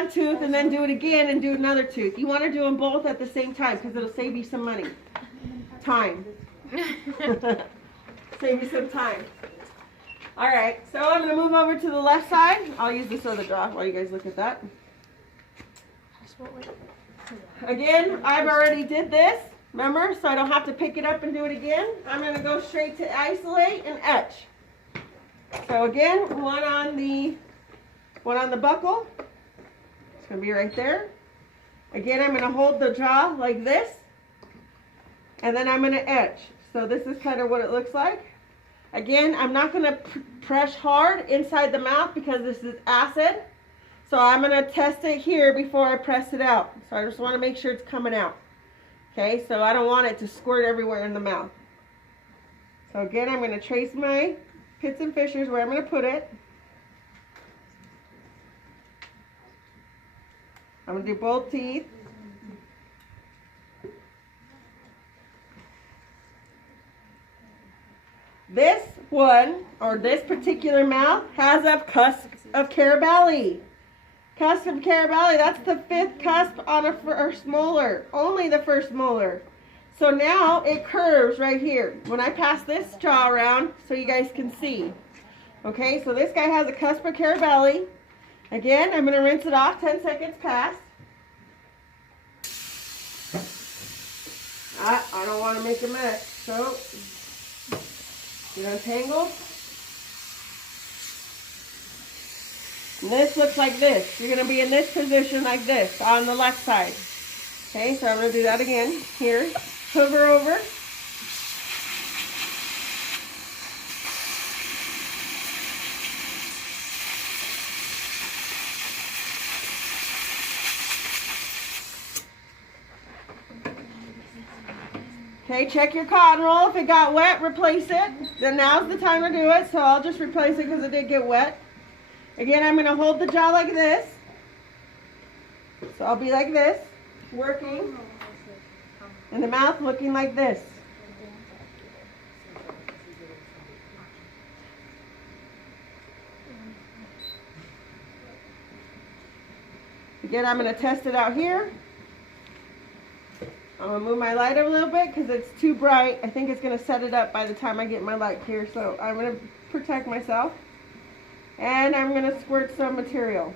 one tooth and then do it again and do another tooth. You want to do them both at the same time because it'll save you some money. Time. Save you some time. Alright, so I'm going to move over to the left side. I'll use this other draw while you guys look at that. Again, I've already did this. Remember, so I don't have to pick it up and do it again. I'm going to go straight to isolate and etch. So again, one on the buckle. It's going to be right there. Again, I'm going to hold the jaw like this. And then I'm going to etch. So this is kind of what it looks like. Again, I'm not going to press hard inside the mouth because this is acid. So I'm going to test it here before I press it out. So I just want to make sure it's coming out. Okay, so I don't want it to squirt everywhere in the mouth. So again, I'm going to trace my pits and fissures where I'm going to put it. I'm going to do both teeth. This one, or this particular mouth, has a cusp of Carabelli. Cusp of Carabelli, that's the 5th cusp on a first molar. Only the first molar. So now it curves right here. When I pass this jaw around so you guys can see. Okay, so this guy has a cusp of Carabelli. Again, I'm going to rinse it off 10 seconds past. I don't want to make a mess, so get untangled. And this looks like this. You're going to be in this position like this on the left side. Okay, so I'm going to do that again. Here, hover over. Okay, check your cotton roll. If it got wet, replace it. Then now's the time to do it. So I'll just replace it because it did get wet. Again, I'm going to hold the jaw like this. So I'll be like this, working. And the mouth looking like this. Again, I'm going to test it out here. I'm going to move my light a little bit because it's too bright. I think it's going to set it up by the time I get my light here. So I'm going to protect myself. And I'm going to squirt some material.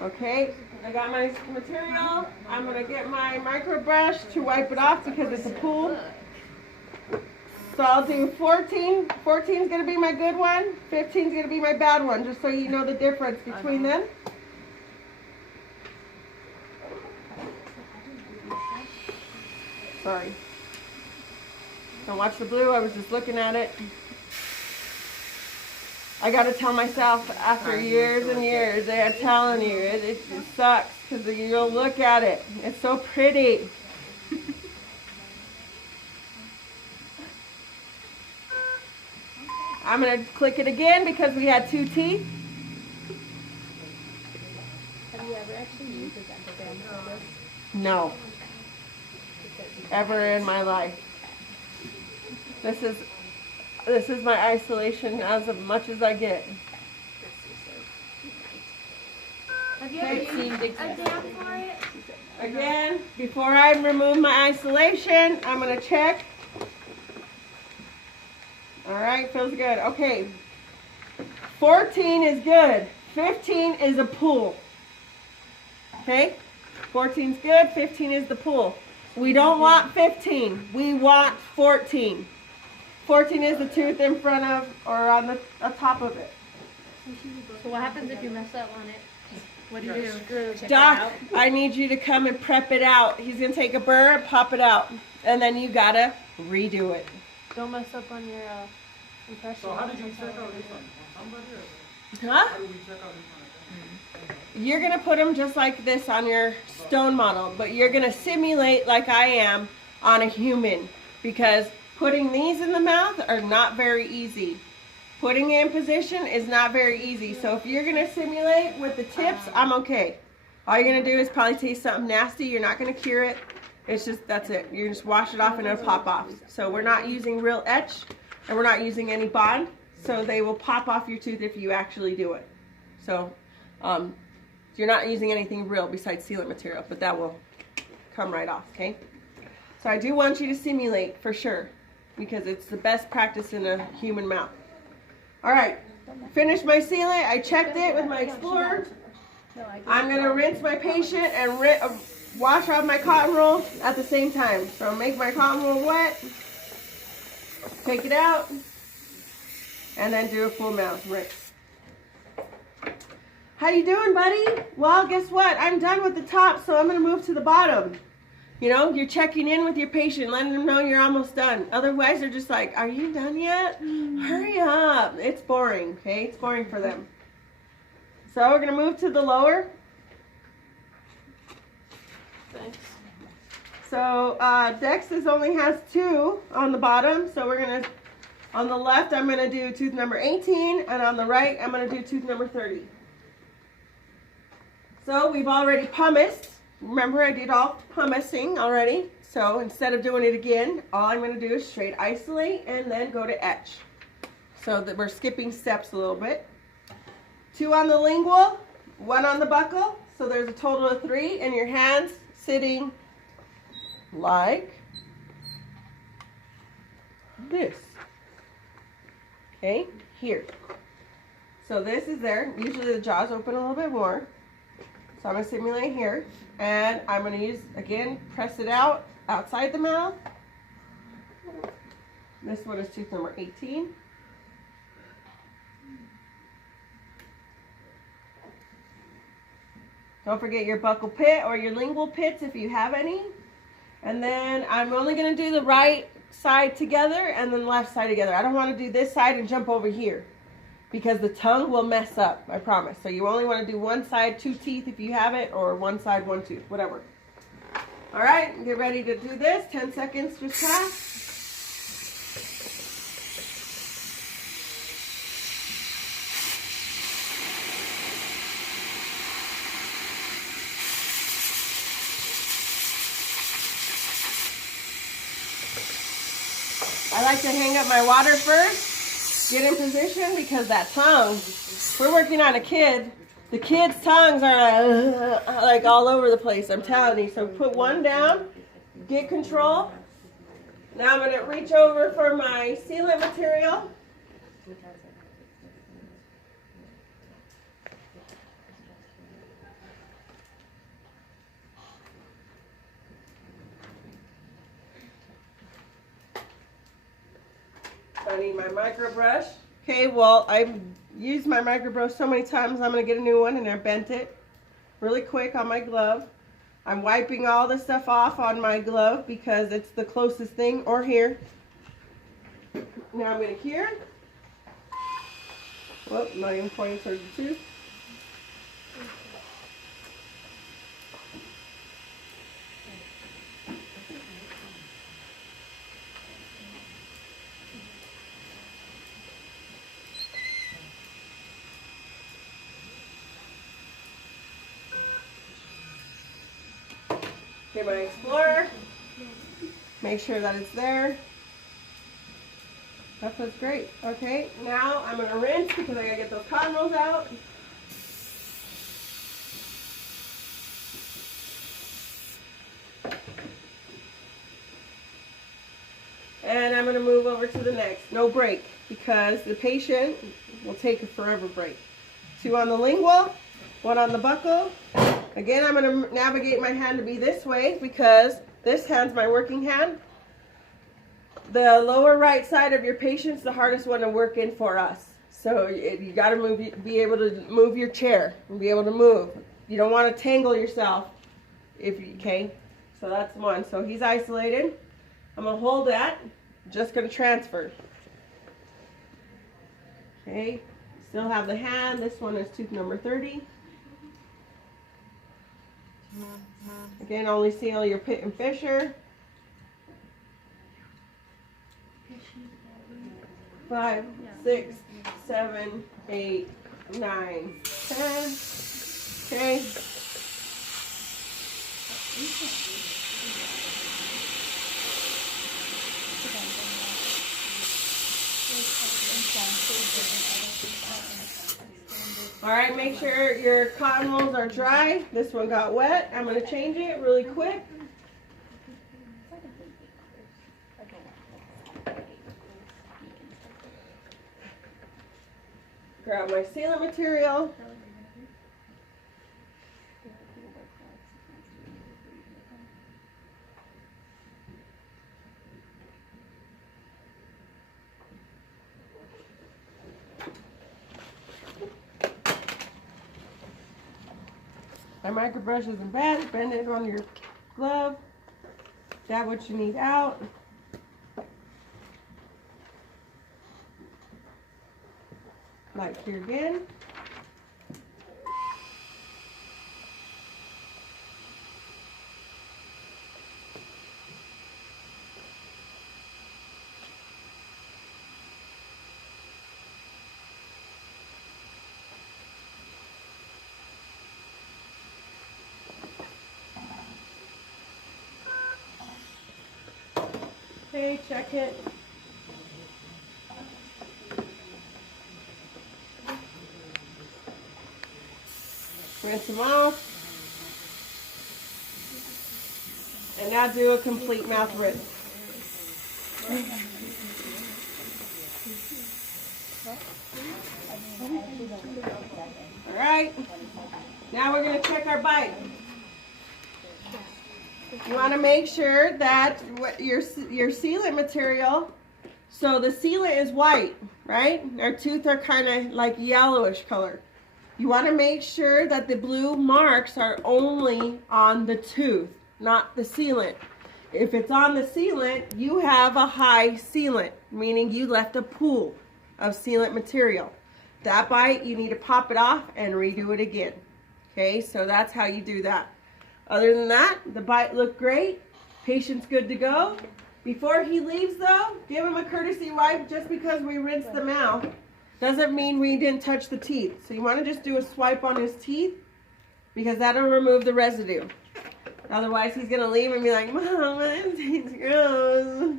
Okay, I got my material. I'm going to get my micro brush to wipe it off because it's a pool. So I'll do 14. 14 is going to be my good one. 15 is going to be my bad one, just so you know the difference between them. Sorry. Don't watch the blue. I was just looking at it. I got to tell myself after years and years, I'm telling you, it just sucks because you'll look at it. It's so pretty. I'm going to click it again because we had 2 teeth. Have you ever actually used a dental dam for this? No. Ever in my life. This is my isolation as much as I get. Have you ever used a dam for it? Again, before I remove my isolation, I'm going to check. Alright, feels good. Okay. 14 is good. 15 is a pull. Okay? 14 is good. 15 is the pull. We don't want 15. We want 14. 14 is the tooth in front of or on the top of it. So what happens if you mess up on it? What do you do? Doc, I need you to come and prep it out. He's going to take a burr and pop it out. And then you got to redo it. Don't mess up on your impression. So how did you check out this one? On somebody or? Huh? How did we check out this one? You're going to put them just like this on your stone model, but you're going to simulate like I am on a human because putting these in the mouth are not very easy. Putting it in position is not very easy. So if you're going to simulate with the tips, I'm okay. All you're gonna do is probably taste something nasty. You're not gonna cure it. It's just, that's it. You just wash it off and it'll pop off. So we're not using real etch, and we're not using any bond. So they will pop off your tooth if you actually do it. So you're not using anything real besides sealant material, but that will come right off, okay? So I do want you to simulate for sure, because it's the best practice in a human mouth. All right, finished my sealant. I checked it with my Explorer. I'm gonna rinse my patient and wash off my cotton roll at the same time. So make my cotton roll wet, take it out, and then do a full mouth rinse. How you doing, buddy? Well, guess what? I'm done with the top, so I'm gonna move to the bottom. You know, you're checking in with your patient, letting them know you're almost done. Otherwise, they're just like, are you done yet? Hurry up. It's boring, okay? It's boring for them. So we're gonna move to the lower. Thanks. So Dex's only has 2 on the bottom. So we're gonna, on the left, I'm gonna do tooth number 18, and on the right, I'm gonna do tooth number 30. So we've already pumiced. Remember, I did all pumicing already. So instead of doing it again, all I'm gonna do is straight isolate and then go to etch. So that we're skipping steps a little bit. 2 on the lingual, 1 on the buccal. So there's a total of 3, and your hands sitting like this. Okay, here. So this is there. Usually the jaw's open a little bit more. So I'm going to simulate here. And I'm going to use, again, press it out, outside the mouth. This one is tooth number 18. Don't forget your buccal pit or your lingual pits if you have any. And then I'm only going to do the right side together and then the left side together. I don't want to do this side and jump over here because the tongue will mess up, I promise. So you only want to do one side, 2 teeth if you have it, or one side, 1 tooth, whatever. All right, get ready to do this. 10 seconds just passed. I like to hang up my water first, get in position, because that tongue, we're working on a kid. The kids' tongues are like all over the place, I'm telling you. So put one down, get control. Now I'm going to reach over for my sealant material. I need my micro brush. Okay, well, I've used my micro brush so many times, I'm going to get a new one, and I bent it really quick on my glove. I'm wiping all the stuff off on my glove because it's the closest thing, or here. Now I'm going to here. Whoop, not even pointing towards the tooth. Get my Explorer, make sure that it's there. That feels great. Okay, now I'm going to rinse because I got to get those cotton rolls out. And I'm going to move over to the next. No break, because the patient will take a forever break. 2 on the lingual, 1 on the buccal. Again, I'm going to navigate my hand to be this way because this hand's my working hand. The lower right side of your patient's the hardest one to work in for us. So you got to be able to move your chair and be able to move. You don't want to tangle yourself, okay? So that's 1. So he's isolated. I'm going to hold that. Just going to transfer. Okay. Still have the hand. This one is tooth number 30. Again, only seal your pit and fissure. 5, 6, 7, 8, 9, 10. Okay. All right, make sure your cotton rolls are dry. This one got wet. I'm going to change it really quick. Grab my sealant material. My micro brush isn't bad. Bend it on your glove. Dab what you need out. Like here again. Okay, check it. Rinse them off. And now do a complete mouth rinse. All right. Now we're going to check our bite. You want to make sure that your sealant material, so the sealant is white, right? Our tooth are kind of like yellowish color. You want to make sure that the blue marks are only on the tooth, not the sealant. If it's on the sealant, you have a high sealant, meaning you left a pool of sealant material. That bite, you need to pop it off and redo it again. Okay, so that's how you do that. Other than that, the bite looked great. Patient's good to go. Before he leaves though, give him a courtesy wipe. Just because we rinsed the mouth doesn't mean we didn't touch the teeth. So you want to just do a swipe on his teeth because that'll remove the residue. Otherwise he's going to leave and be like, Mom, my teeth's gross.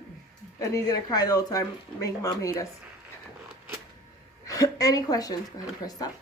And he's going to cry the whole time, make Mom hate us. Any questions? Go ahead and press stop.